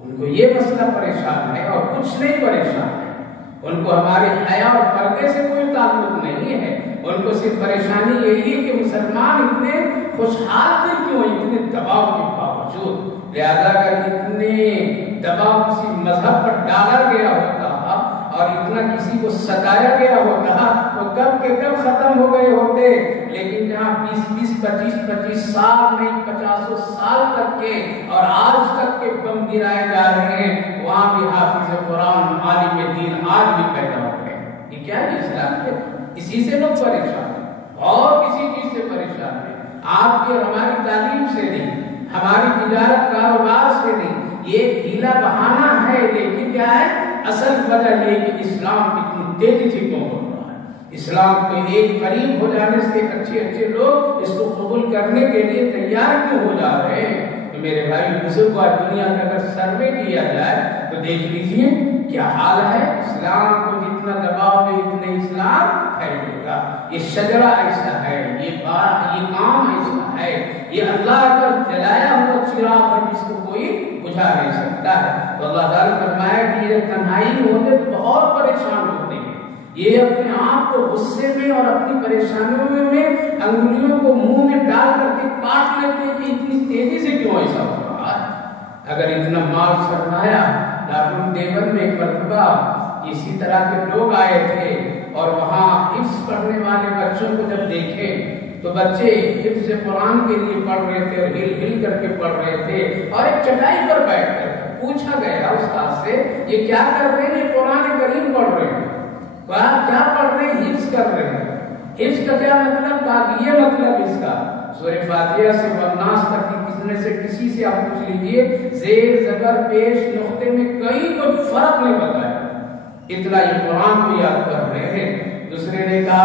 ان کو یہ مسئلہ پریشان ہے اور کچھ نہیں پریشان ہے. ان کو ہمارے حیا اور پردے سے کوئی تعلق نہیں ہے. ان کو صرف پریشانی یہی ہے کہ مسلمان اتنے خوشحال سے کیوں اتنے دباؤ کے باوجود. لہذا اگر اتنے دباؤ کسی مذہب پر ڈالا گیا ہوتا اور اتنا کسی کو ستایا گیا ہوتا تو کب کے کب ختم ہو گئے ہوتے. لیکن جہاں 20-25 سال نہیں 50 سال تک کے اور آج تک کے بم گرائے جا رہے ہیں وہاں بھی حافظ قرآن عالم دین آج بھی پیدا ہو گئے. یہ کیا ہے اسلام ہے؟ اسی سے لوگ پریشان ہیں اور کسی چیز سے پریشان ہیں. آپ کی اور ہماری تعلیم سے نہیں ہماری تجارت کاروبار سے نہیں. یہ ہیلا بہانہ ہے لیکن کیا ہے اصل وجہ یہ کہ اسلام اتنی تیزی سے کیوں بڑھ رہا ہے. اسلام کو ایک قریب ہو جانے سے اچھے لوگ اس کو قبول کرنے کے لیے تیار کیوں ہو جا رہے ہیں. تو میرے بھائی بزرگ دنیا کا اگر سروے کیا جائے تو دیکھ لیجیے کیا حال ہے؟ اسلام کو جتنا دباؤ گے اتنے اسلام پھیلے گا. یہ شجرہ ایسا ہے، یہ کام ایسا ہے، یہ اللہ کا جلایا ہوا چراغ ہے جس کو کوئی بجھا نہیں سکتا ہے. تو اللہ تعالیٰ فرمایا کہ یہ تنہائی میں ہوتے تو بہت پریشان ہوتے ہیں، یہ اپنے آپ کو غصے میں اور اپنی پریشانیوں میں انگلیوں کو منہ میں ڈال کر کے کاٹ لیتے ہیں کہ اتنی تیزی سے کیوں ایسا ہو رہا ہے. اگر اتنا مال سرمایا، دارالعلوم دیوبند میں ایک مرتبہ اسی طرح کے لوگ آئے تھے اور وہاں حفظ پڑھنے والے بچوں کو جب دیکھے تو بچے حفظ قرآن کے لیے پڑھ رہے تھے اور ہل ہل کر کے پڑھ رہے تھے، اور ایک چٹائی پر بیٹھ کر پوچھا گیا استاد سے یہ کیا کر رہے ہیں؟ قرآن کریم پڑھ رہے ہیں. کیا پڑھ رہے ہیں؟ حفظ کر رہے ہیں. حفظ کا کیا مطلب؟ یہ مطلب اس کا سورہ فاتحہ سے والناس تک کی کسی سے آپ پوچھ لیجئے، زیر زبر پیش نقطے میں کوئی فرق نہیں بتایا، اتنا یہ قرآن کو یاد کر رہے ہیں. دوسرے نے کہا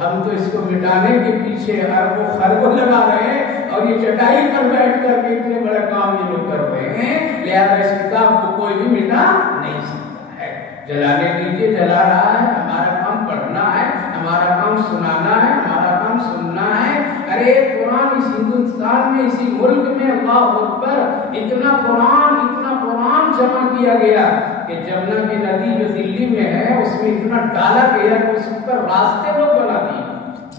ہم تو اس کو مٹانے کے پیچھے اربوں خربوں لگا رہے ہیں اور یہ چٹائی پر بیٹھ کر کے اتنے بڑے کام یہ لوگ کر رہے ہیں، لہذا اس کتاب کو کوئی بھی مٹا نہیں سکتا ہے. جلانے دیجیے، جلا رہا ہے، ہمارا کام پڑھنا ہے، ہمارا کام سنانا ہے، ہمارا کام سننا ہے. ارے قرآن اس ہندوستان میں، اسی ملک میں اللہ اکبر اتنا قرآن جمع کیا گیا کہ جمنا کی ندی جو دلی میں ہے اس میں اتنا ڈالا گیا کہ اس پر راستے لوگ بنا دیے،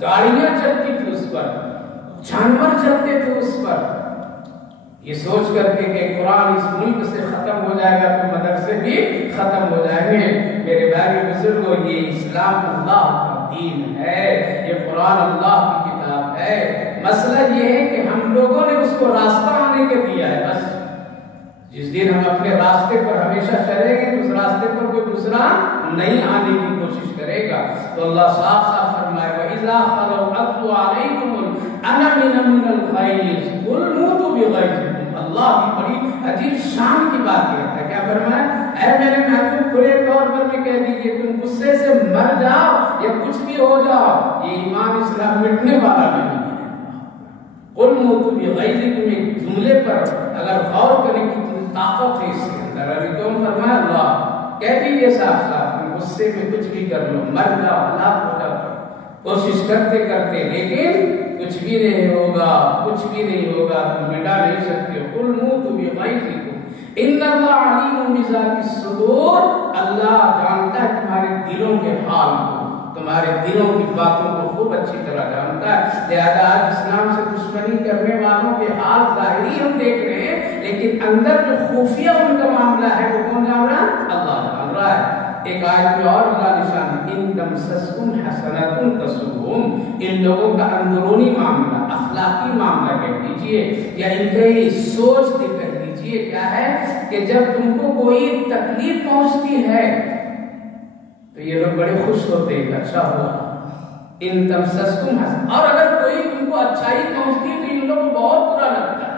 گاڑیاں چلتی تھی اس پر، جانور چلتے تھے اس پر. یہ سوچ کر کے کہ قرآن اس ملک سے ختم ہو جائے گا تو مدرسے بھی ختم ہو جائیں گے. میرے بھائی بزرگوں، یہ اسلام اللہ کا دین ہے، یہ قرآن اللہ کی کتاب ہے. مسئلہ یہ ہے کہ ہم لوگوں نے اس کو راستہ آنے کے دیا ہے. بس جس دن ہم اپنے راستے پر ہمیشہ چلیں گے اس راستے پر کوئی دوسرا نہیں آنے کی کوشش کرے گا. تو اللہ صاف فرمائے وَإِذَا خَلَوْا عَضُّوا عَلَيْكُمُ الْأَنَمِنَ مِنَ الْغَيْظِ قُلْ مُوتُوا بِغَيْظِكُمْ. اللہ بھی بڑی عجیب شان کی بات کہتا ہے. کیا فرمایا؟ اے میرے محبوب کھلے طور پر میں کہہ دیجیے تم غصے سے مر جاؤ یا کچھ بھی ہو جاؤ، یہ ایمان اسلام مٹنے والا نہیں ہے. قُلْ مُوتُوا بِغَيْظِكُمْ ایک جملے پر اگر غور کریں کتنی طاقت ہے اس کے اندر. ابھی کون فرمایا؟ اللہ کہہ دیجیے صاف صاف غصے میں کچھ بھی کر لو، مر جاؤ، ہلاک ہو جاؤ، کوشش کرتے کرتے، لیکن کچھ بھی نہیں ہوگا، کچھ بھی نہیں ہوگا، تم مٹا نہیں سکتے. قُلْ مُوتُوا بِغَيْظِكُمْ إِنَّ اللَّهَ عَلِيمٌ بِذَاتِ الصُّدُورِ. اللہ جانتا ہے تمہارے دلوں کے حال کو، تمہارے دلوں کی باتوں کو خوب اچھی طرح جانتا ہے. لہذا آج اسلام سے دشمنی کرنے والوں کے حال ظاہری ہم دیکھ رہے ہیں، لیکن اندر جو خفیہ ان کا معاملہ ہے وہ کون جان رہا ہے؟ اللہ جان رہا ہے. ایک آیت میں اور اللہ نشان ان تمسسکم حسنۃ تسؤہم. ان لوگوں کا اندرونی معاملہ، اخلاقی معاملہ کہہ دیجئے یا ان کی سوچ سے کہہ دیجئے کیا ہے کہ جب تم کو کوئی تکلیف پہنچتی ہے تو یہ لوگ بڑے خوش ہوتے ہیں، اچھا ہوا. ان تمسسکم حسنۃ. اور اگر کوئی تم کو اچھائی پہنچتی ہے تو ان لوگوں کو بہت برا لگتا ہے،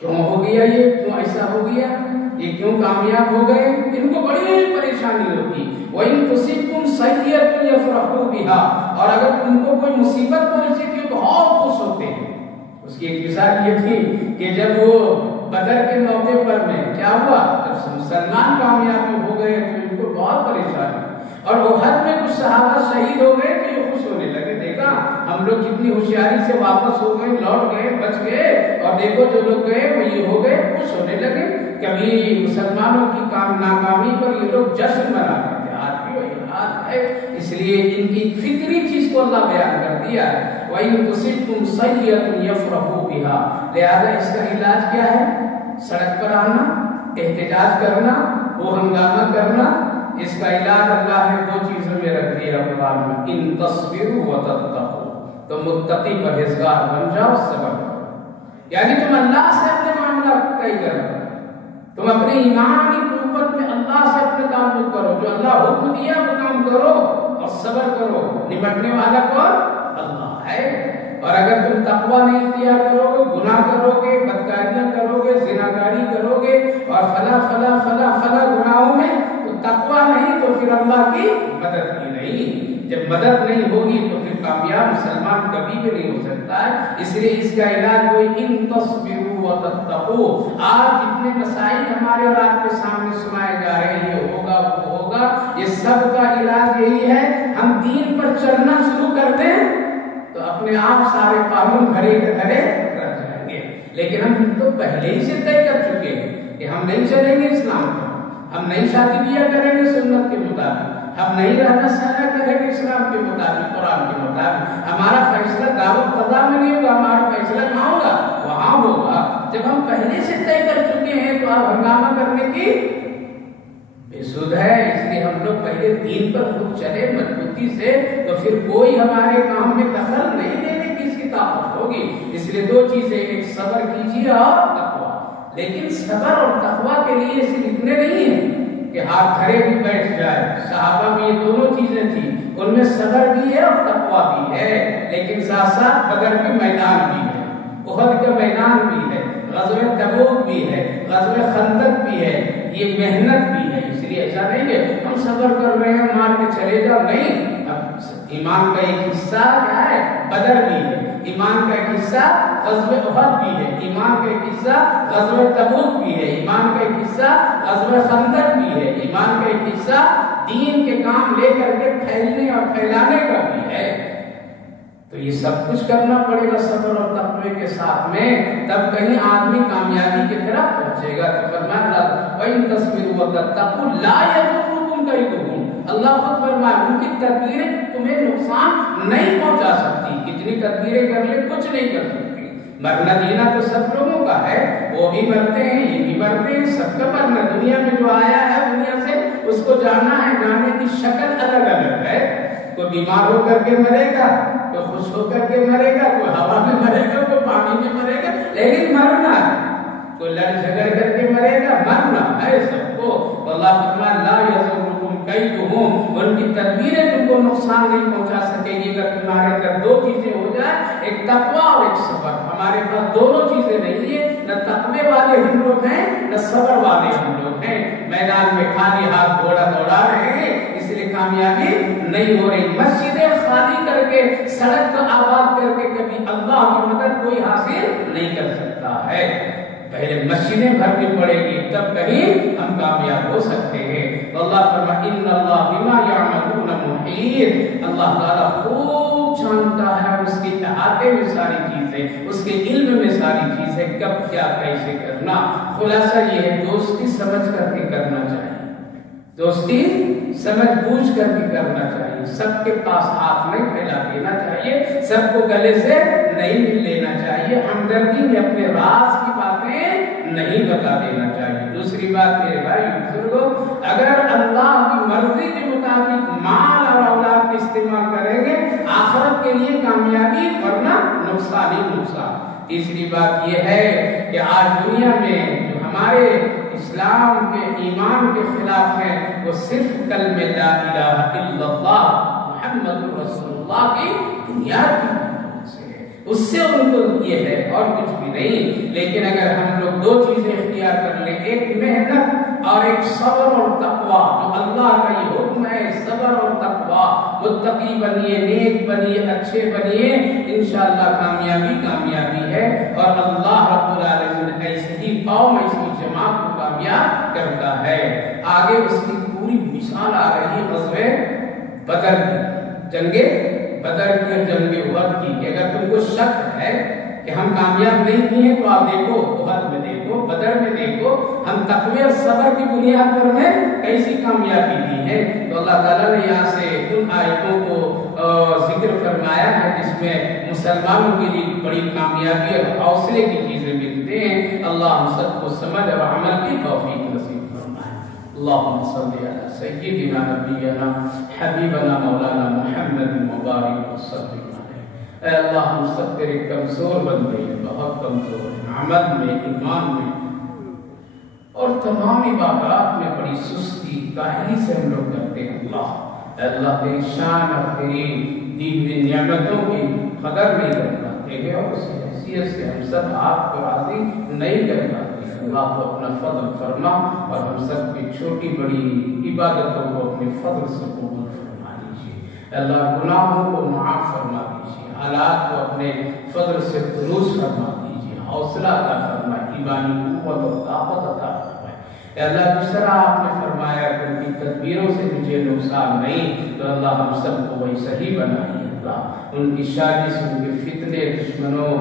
کیوں ہو گیا یہ، کیوں ایسا ہو گیا، یہ کیوں کامیاب ہو گئے. ان کو بڑی پریشانی ہوتی. وَإِن تُصِبْكُمْ سَيِّئَةٌ يَفْرَحُوا بِهَا. اور اگر تم کو کوئی مصیبت پہنچتی تھی تو بہت خوش ہوتے ہیں. اس کی ایک مثال یہ تھی کہ جب وہ بدر کے موقع پر میں کیا ہوا، جب مسلمان کامیاب ہو گئے تو ان کو بہت پریشانی، اور احد میں کچھ صحابہ شہید ہو گئے تو یہ خوش ہونے لگے. دیکھا ہم لوگ کتنی ہوشیاری سے واپس ہو گئے، لوٹ گئے، بچ گئے، اور دیکھو جو لوگ گئے وہ یہ ہو گئے، خوش ہونے لگے. کبھی مسلمانوں کی ناکامی پر یہ لوگ جشن مناتے تھے. آج بھی وہی حال ہے. اس لیے ان کی فطری چیز کو اللہ بیان کر دیا ہے. وَإِن تُصِبْكُمْ سَيِّئَةٌ يَفْرَحُوا بِهَا. لہذا اس کا علاج کیا ہے؟ سڑک پر آنا، احتجاج کرنا، وہ ہنگامہ کرنا. اس کا علاج اللہ نے دو چیزوں میں رکھ دیا قرآن میں. ان تصبروا وتتقوا. تو متقی پرہیزگار بن جاؤ، صبر کرو. یعنی تم اللہ سے اپنے معاملہ طے کرو، تم اپنے ایمانی قوت میں اللہ سے اپنے تعلق کرو، جو اللہ حکم دیا وہ کام کرو اور صبر کرو. نمٹنے والا کون؟ اللہ ہے. اور اگر تم تقوی نہیں اختیار کرو گے، گناہ کرو گے، بدکاریاں کرو گے، زناکاری کرو گے اور فلا گناہوں میں، تو تقوی نہیں تو پھر اللہ کی مدد کی نہیں. جب مدد نہیں ہوگی تو پھر کامیاب مسلمان کبھی بھی نہیں ہو سکتا ہے. اس لیے اس کا علاج کوئی ان تصبروا وتتقوا. آج جتنے مسائل ہمارے اور آپ کے سامنے سنائے جا ہم دین پر چلنا شروع کر دیں تو اپنے آپ سارے قانون گھڑے کے گھڑے رہ جائیں گے. لیکن ہم تو پہلے ہی سے طے کر چکے ہیں کہ ہم نہیں چلیں گے اسلام پر, ہم نہیں شادی بیاہ کریں گے سنت کے مطابق, ہم نہیں رہنا سہنا کریں گے اسلام کے مطابق, قرآن کے مطابق. ہمارا فیصلہ دعوت قضا میں نہیں ہوگا, ہمارا فیصلہ کہاں ہوگا؟ وہاں ہوگا. جب ہم پہلے سے طے کر چکے ہیں تو اب ہنگامہ کرنے کی بے سود ہے. اس لیے ہم لوگ پہلے دین پر خود چلے مضبوطی سے, تو پھر کوئی ہمارے کام میں دخل نہیں دینے کی اس کی طاقت ہوگی. اس لیے دو چیزیں, ایک صبر کیجیے اور تقویٰ. لیکن صبر اور تقویٰ کے لیے صرف اتنے نہیں ہیں کہ ہاتھ کھڑے بھی بیٹھ جائے. صحابہ میں یہ دونوں چیزیں تھیں, ان میں صبر بھی ہے اور تقویٰ بھی ہے. لیکن ساتھ ساتھ بدر کے میدان بھی ہے, احد کا میدان بھی ہے, غزوہ تبوک بھی ہے, غزوہ خندق بھی ہے, یہ محنت بھی ہے. اس لیے ایسا نہیں ہے ہم صبر کر رہے ہیں مار کے چلے جاؤ, نہیں. اب ایمان کا ایک حصہ کیا ہے؟ بدر بھی ہے. ایمان کا ایک حصہ غزوہ احد بھی ہے. ایمان کا ایک حصہ غزوہ تبوک بھی ہے. ایمان کا ایک حصہ غزوہ خندق بھی ہے. ایمان کا ایک حصہ دین کے کام لے کر کے پھیلنے اور پھیلانے کا بھی ہے. تو یہ سب کچھ کرنا پڑے گا صبر اور تقوی کے ساتھ میں, تب کہیں آدمی کامیابی کی طرف پہنچے گا. تو فرمایا وَإِن تَصْبِرُوا وَتَتَّقُوا لَا يَضُرُّكُمْ كَيْدُهُمْ. اللہ خود فرمایا ان کی تدبیریں تمہیں نقصان نہیں پہنچا سکتی. کتنی تدبیریں کر لے کچھ نہیں کر سکتی. مرنا جینا تو سب لوگوں کا ہے, وہ بھی مرتے ہیں, یہ بھی مرتے ہیں, سب کا مرنا. دنیا میں جو آیا ہے دنیا سے اس کو جانا ہے, جانے کی شکل الگ الگ ہے. کوئی بیمار ہو کر کے مرے گا, کوئی خوش ہو کر کے مرے گا, کوئی ہوا میں مرے گا, کوئی پانی میں مرے گا, لیکن مرنا ہے. کوئی لڑ جھگڑ کر کے مرے گا, مرنا ہے سب کو. تو اللہ فرمایا لا یضرکم کیدہم, ان کی تدبیریں تم کو نقصان نہیں پہنچا سکے گی اگر تمہارے اندر دو چیزیں ہو جائیں, ایک تقویٰ اور ایک صبر. ہمارے پاس دونوں چیزیں نہیں ہیں, نہ تقوی والے ہم لوگ ہیں نہ صبر والے ہم لوگ ہیں. میدان میں خالی ہاتھ گھوڑا دوڑا رہے ہیں, اس لیے کامیابی نہیں ہو رہی. مسجدیں خالی کر کے, سڑک کو آباد کر کے کبھی اللہ کی مدد کوئی حاصل نہیں کر سکتا ہے. پہلے مسجدیں بھرنی پڑے گی تب کہیں ہم کامیاب ہو سکتے ہیں. تو اللہ فرمایا ان اللہ بما یعملون محیط. اللہ تعالیٰ خوب جانتا ہے, اس کے احاطے میں ساری چیزیں, اس کے علم میں ساری چیزیں, کب کیا کیسے کرنا. خلاصہ یہ ہے دوستی سمجھ کر کے کرنا چاہیے, دوستی سمجھ بوجھ کر کے کرنا چاہیے. سب کے پاس ہاتھ نہیں پھیلا دینا چاہیے, سب کو گلے سے نہیں مل لینا چاہیے. ہمدردی میں اپنے راز کی باتیں نہیں بتا دینا چاہیے. دوسری بات میرے بھائی بزرگوں, اگر اللہ کی مرضی کے مطابق مال اور اولاد کا استعمال کریں گے آخرت کے لیے کامیابی, ورنہ نقصان ہی نقصان. تیسری بات یہ ہے کہ آج دنیا میں جو ہمارے اسلام کے ایمان کے خلاف ہیں وہ صرف کلمہ لا الہ الا اللہ محمد رسول اللہ کی بنیاد سے ہے, اس سے ان کو یہ ہے اور کچھ بھی نہیں. لیکن اگر ہم لوگ دو چیزیں اختیار کر لیں, ایک محنت اور ایک صبر اور تقویٰ, تو اللہ کا یہ حکم ہے صبر اور تقویٰ, متقی بنیے, نیک بنیے, اچھے بنیے, انشاءاللہ کامیابی کامیابی ہے. اور اللہ رب العالمین ایسے ہی قوم, ایسی جماعت کو کامیاب کرتا ہے. آگے اس کی پوری مثال آ رہی ہے غزوہ بدر کی, جنگ بدر کی اور جنگ احد کی. کہ اگر تم کو شک ہے کہ ہم کامیاب نہیں کیے تو آپ دیکھو احد میں دیکھو, بدر میں دیکھو, ہم تقوی اور صبر کی بنیاد پر میں کیسی کامیابی دی ہے. تو اللہ تعالیٰ نے یہاں سے ان آیتوں کو ذکر فرمایا ہے جس میں مسلمانوں کے لیے بڑی کامیابی اور حوصلے کی چیزیں ملتے ہیں. اللہ ہم سب کو سمجھ اور عمل کی توفیق نصیب فرمائے. اللہم صلی علی سیدنا نبینا حبیبنا مولانا محمد مبارک وسلم. اے اللہ ہم سب تیرے کمزور بندے ہیں, بہت کمزور ہیں, عمل میں, ایمان میں اور تمام عبادات میں بڑی سستی کاہلی سے ہم لوگ کرتے ہیں. اللہ اے اللہ تیری شان اور تیری دی ہوئی نعمتوں کی قدر نہیں کر پاتے ہیں اور اس حیثیت سے ہم سب آپ کو راضی نہیں کر پاتے ہیں. اللہ کو اپنا فضل فرما اور ہم سب کی چھوٹی بڑی عبادتوں کو اپنے فضل سے قبول فرما لیجیے. اللہ گناہوں کو معاف فرما دیجیے, حالات کو اپنے فضل سے دروس فرما دیجیے, حوصلہ عطا فرمائے, ایمانی قوت اور طاقت عطا فرمائے. اے اللہ جس طرح آپ نے فرمایا کہ ان کی تدبیروں سے مجھے نقصان نہیں، تو اللہ ہم سب کو ویسا ہی بنائیے اللہ، ان کی سازش، ان کے فتنے، دشمنوں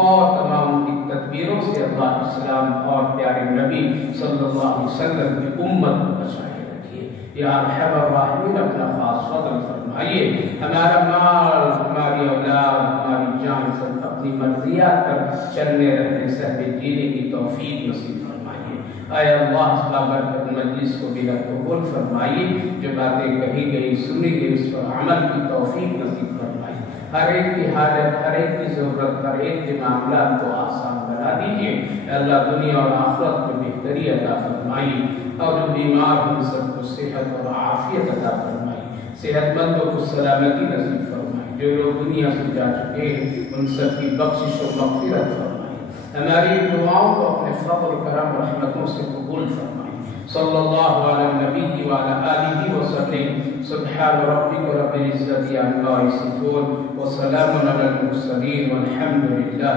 اور تمام ان کی تدبیروں سے اللہ اسلام اور پیارے نبی صلی اللہ علیہ وسلم کی امت کو بچائے رکھیے یا ارحم الراحمین، اپنا خاص فضل فرمائیے، ہمارا مال، ہماری اولاد، ہماری جان سب اپنی مرضیات پر چلنے رہنے صحبت جینے کی توفیق نصیب فرمائیے۔ اے اللہ اس بابرکت مجلس کو بھی قبول فرمائیے، جو باتیں کہی گئی سنی گئی اس پر عمل کی توفیق نصیب فرمائیے، ہر ایک کی حاجت، ہر ایک کی ضرورت، ہر ایک کے معاملات کو آسان بنا دیجیے۔ اللہ دنیا اور آخرت میں بہتری عطا فرمائیے، اور جو بیمار ہم سب کو صحت اور عافیت عطا فرمائیے، صحت مندوں کو سلامتی نصیب فرمائیے، جو لوگ دنیا سے جا چکے ہیں ان سب کی بخشش و مغفرت فرمائیے، ہماری دعاؤں کو اپنے فضل و کرم رحمتوں سے قبول فرمائیے۔ صلی اللہ علیہ نبی وعلی آلہ وسلم، سبحان ربک رب العزت عما یصفون، وسلام علی المرسلین، والحمد للہ۔